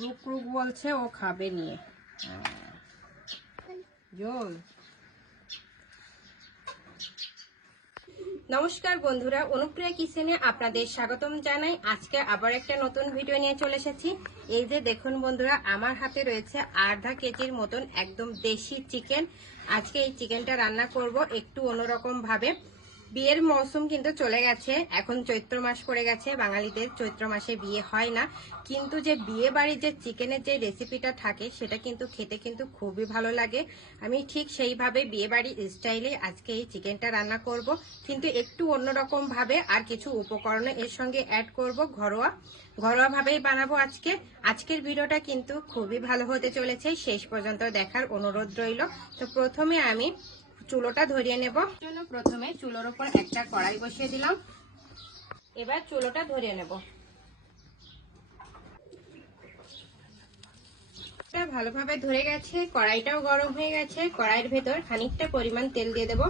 রুক রুক বলছে ও খাবে নিয়ে জল। নমস্কার বন্ধুরা, অনুপ্রিয়া কিচেনে আপনাদের স্বাগতম জানাই। আজকে আবার একটা নতুন ভিডিও নিয়ে চলে এসেছি। এই যে দেখুন বন্ধুরা, আমার হাতে রয়েছে আধা কেজির মতন একদম দেশি চিকেন। আজকে এই চিকেনটা রান্না করব একটু অন্যরকম ভাবে। বিয়ের মৌসুম কিন্তু চলে গেছে, এখন চৈত্র মাস পড়ে গেছে। বাঙালিদের চৈত্র মাসে বিয়ে হয় না, কিন্তু যে বিয়ে বাড়ির যে চিকেনের যে রেসিপিটা থাকে সেটা কিন্তু খেতে কিন্তু খুবই ভালো লাগে। আমি ঠিক সেইভাবে বিয়ে বাড়ির স্টাইলে আজকে এই চিকেনটা রান্না করব, কিন্তু একটু অন্যরকম ভাবে। আর কিছু উপকরণ এর সঙ্গে অ্যাড করব, ঘরোয়া ভাবেই বানাবো আজকে। আজকের ভিডিওটা কিন্তু খুবই ভালো হতে চলেছে, শেষ পর্যন্ত দেখার অনুরোধ রইল। তো প্রথমে আমি চুলোটা ধরিয়ে নেব। জন্য প্রথমে চুলোর উপর একটা কড়াই বসিয়ে দিলাম। এবার চুলোটা ধরিয়ে নেব। ভালোভাবে ধরে গেছে, কড়াইটাও গরম হয়ে গেছে। কড়াইয়ের ভেতর খানিকটা পরিমাণ তেল দিয়ে দেব।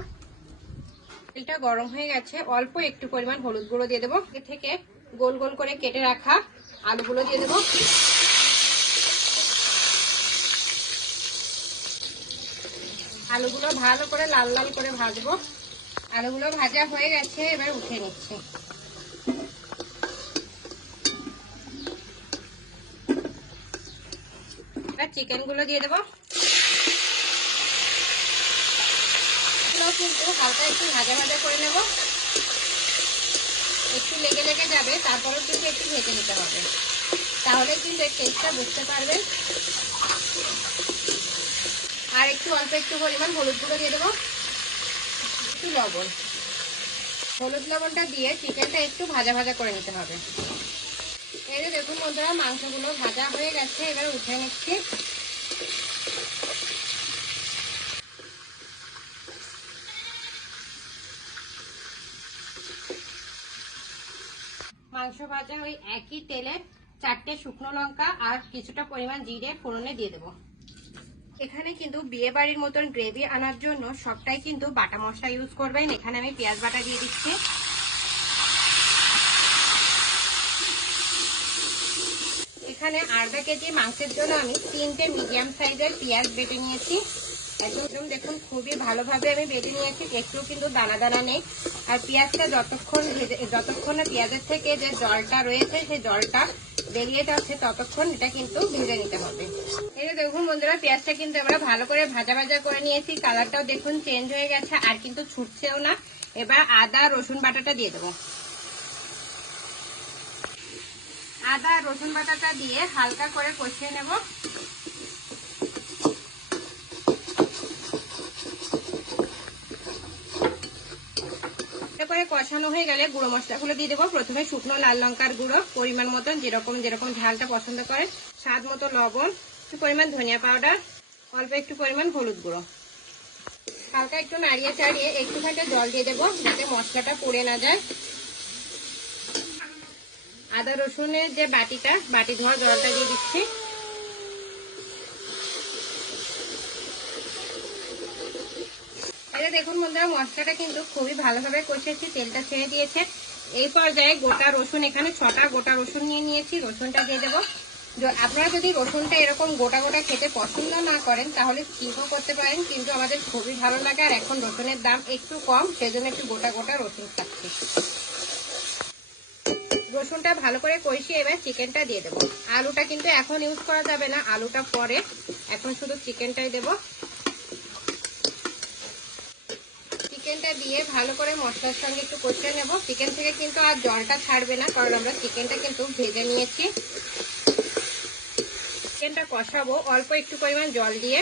তেলটা গরম হয়ে গেছে, অল্প একটু পরিমাণ হলুদ গুঁড়ো দিয়ে দেবো। এ থেকে গোল গোল করে কেটে রাখা আলুগুলো দিয়ে দেবো। আলুগুলো ভালো করে লাল লাল করে ভাজবো। আলুগুলো ভাজা হয়ে গেছে, এবার উঠে নিচ্ছি। এবার চিকেন গুলো দিয়ে দেবো। কিন্তু হালকা একটু ভাজা ভাজা করে নেব, একটু লেগে লেগে যাবে, তারপরেও কিন্তু একটু ভেজে নিতে হবে, তাহলে কিন্তু এর টেস্টটা বুঝতে পারবেন। আর একটু অল্প একটু পরিমাণ হলুদ গুঁড়ো দিয়ে দেবো, একটু লবণ। হলুদ লবণটা দিয়ে চিকেনটা একটু ভাজা ভাজা করে নিতে হবে। এই যে দেখুন বন্ধুরা, মাংসগুলো ভাজা হয়ে গেছে, এবার উঠে নিচ্ছি। মাংস ভাজা ওই একই তেলে 4টে শুকনো লঙ্কা আর কিছুটা পরিমাণ জিরে ফোড়নে দিয়ে দেবো। এখানে কিন্তু বিয়ে বাড়ির মতন গ্রেভি আনার জন্য সবটাই কিন্তু বাটা মশলা ইউজ করবেন। এখানে আমি পেঁয়াজ বাটা দিয়ে দিচ্ছি। এখানে আধা কেজি মাংসের জন্য আমি 3টে মিডিয়াম সাইজের পেঁয়াজ বেটে নিয়েছি। একদম দেখুন খুবই ভালোভাবে আমি বেটে নিয়েছি, একটু কিন্তু দানা দানা নেই। আর পেঁয়াজটা যতক্ষণ না পেঁয়াজের থেকে যে জলটা রয়েছে সেই জলটা বেরিয়ে যাচ্ছে ততক্ষণ এটা কিন্তু ভেজে নিতে হবে। এই যে দেখুন বন্ধুরা, পেঁয়াজটা কিন্তু আমরা ভালো করে ভাজা ভাজা করে নিয়েছি। কালারটাও দেখুন চেঞ্জ হয়ে গেছে, আর কিন্তু ছুটছেও না। এবার আদা রসুন বাটাটা দিয়ে দেবো। আদা রসুন বাটাটা দিয়ে হালকা করে কষিয়ে নেব। করে কষানো হয়ে গেলে গুঁড়ো মশলাগুলো দিয়ে দেবো। প্রথমে শুকনো লাল লঙ্কার গুঁড়ো পরিমাণ মতন, যেরকম ঝালটা পছন্দ করে, স্বাদ মতো লবণ, একটু পরিমাণ ধনিয়া পাউডার, অল্প একটু পরিমাণ হলুদ গুঁড়ো। হালকা একটু নাড়িয়ে চাড়িয়ে একটুখানি জল দিয়ে দেবো, যাতে মশলাটা পুড়ে না যায়। আদা রসুনের যে বাটি ধোয়া জলটা দিয়ে দিচ্ছি। এটা দেখুন বন্ধুরা, মশলাটা কিন্তু খুবই ভালোভাবে কষেছি, তেলটা ছেড়ে দিয়েছে। এই পর্যায়ে গোটা রসুন, এখানে 6টা গোটা রসুন নিয়ে নিয়েছি, রসুনটা দিয়ে দেবো। আপনারা যদি রসুনটা এরকম গোটা গোটা খেতে পছন্দ না করেন তাহলে স্কিপও করতে পারেন, কিন্তু আমাদের খুবই ভালো লাগে। আর এখন রসুনের দাম একটু কম, সেজন্য একটু গোটা গোটা রসুন খাচ্ছি। রসুনটা ভালো করে কষিয়ে এবার চিকেনটা দিয়ে দেবো। আলুটা কিন্তু এখন ইউজ করা যাবে না, আলুটা পরে, এখন শুধু চিকেনটাই দেবো। চিকেনটা দিয়ে ভালো করে মশলার সঙ্গে একটু কষিয়ে নেব। চিকেন থেকে কিন্তু আর জলটা ছাড়বে না, কারণ আমরা চিকেনটা কিন্তু ভেজে নিয়েছি। চিকেনটা কষাবো অল্প একটু পরিমাণ জল দিয়ে।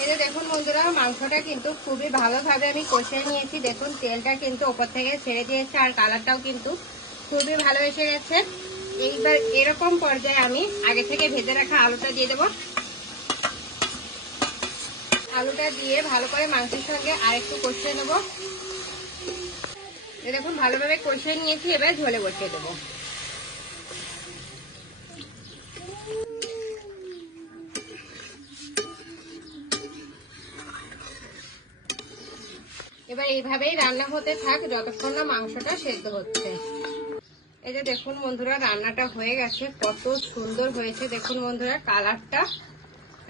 এই যে দেখুন বন্ধুরা, মাংসটা কিন্তু খুবই ভালোভাবে আমি কষিয়ে নিয়েছি। দেখুন তেলটা কিন্তু ওপর থেকে ছেড়ে দিয়েছে, আর কালারটাও কিন্তু খুবই ভালো এসে গেছে। এইবার এরকম পর্যায়ে আমি আগে থেকে ভেজে রাখা আলুটা দিয়ে দেবো। আলুটা দিয়ে ভালো করে মাংসের সঙ্গে আরেকটু কষিয়ে নেব। দেখুন ভালোভাবে কষিয়ে নিয়েছি, এবার ঝোলে বসিয়ে দেবো। এবার এইভাবেই রান্না হতে থাক যতক্ষণ না মাংসটা সেদ্ধ হচ্ছে। এই যে দেখুন বন্ধুরা, রান্নাটা হয়ে গেছে, কত সুন্দর হয়েছে দেখুন বন্ধুরা কালারটা।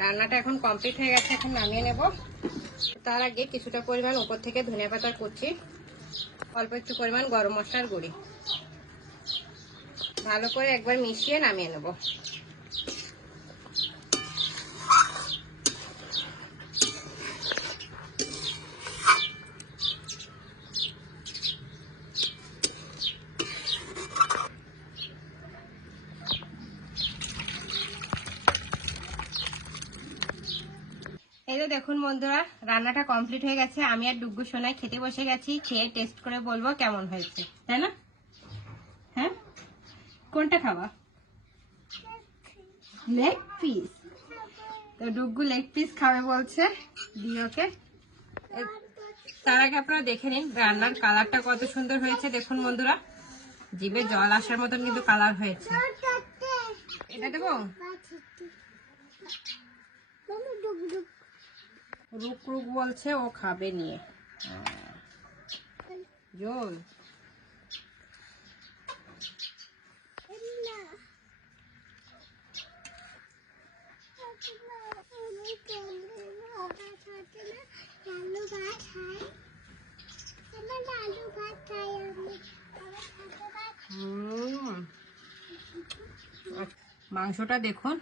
রান্নাটা এখন কমপ্লিট হয়ে গেছে, এখন নামিয়ে নেব। তার আগে কিছুটা পরিমাণ উপর থেকে ধনেপাতা কুচি, অল্প একটু পরিমাণ গরম মশলার গুঁড়ি ভালো করে একবার মিশিয়ে নামিয়ে নেব। এই যে দেখুন বন্ধুরা, রান্নাটা কমপ্লিট হয়ে গেছে। আমি আর ডুগ্গু সোনায় খেতে বসে গেছি, খেয়ে টেস্ট করে বলবো কেমন হয়েছে, তাই না? হ্যাঁ, কোনটা খাওয়া? Leg piece. তো ডুগ্গু লেগ পিস খাবে বলছে, দিয়ে ওকে। তার আগে আপনারা দেখে নিন রান্নার কালারটা কত সুন্দর হয়েছে দেখুন বন্ধুরা, জিভে জল আসার মতন কিন্তু কালার হয়েছে। এটা দেবো? রুক রুক বলছে, ও খাবে নিয়ে জল। মাংসটা দেখুন,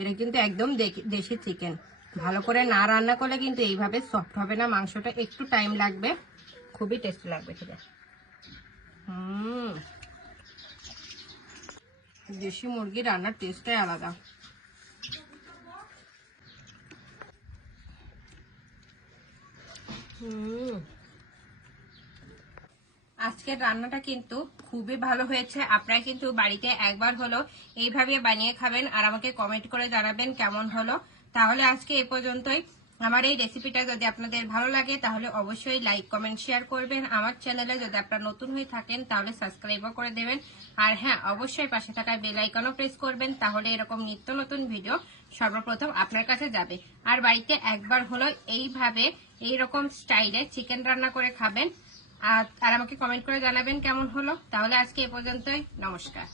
এটা কিন্তু একদম দেশি চিকেন। ভালো করে না রান্না করলে কিন্তু এইভাবে সফট হবে না, মাংসটা একটু টাইম লাগবে, খুবই টেস্টি লাগবে খেতে। দেশি মুরগি রান্নার টেস্টটাই আলাদা। আজকের রান্নাটা কিন্তু খুবই ভালো হয়েছে। আপনারা কিন্তু বাড়িতে একবার হলো এইভাবে বানিয়ে খাবেন আর আমাকে কমেন্ট করে জানাবেন কেমন হলো। তাহলে আজকে এ পর্যন্তই। আমার এই রেসিপিটা যদি আপনাদের ভালো লাগে তাহলে অবশ্যই লাইক কমেন্ট শেয়ার করবেন। আমার চ্যানেলে যদি আপনারা নতুন হয়ে থাকেন তাহলে সাবস্ক্রাইবও করে দেবেন। আর হ্যাঁ, অবশ্যই পাশে থাকা বেল আইকনও প্রেস করবেন, তাহলে এরকম নিত্য নতুন ভিডিও সর্বপ্রথম আপনার কাছে যাবে। আর বাড়িতে একবার হলো এইভাবে এইরকম স্টাইলে চিকেন রান্না করে খাবেন আর আমাকে কমেন্ট করে জানাবেন কেমন হলো। তাহলে আজকে এ পর্যন্তই, নমস্কার।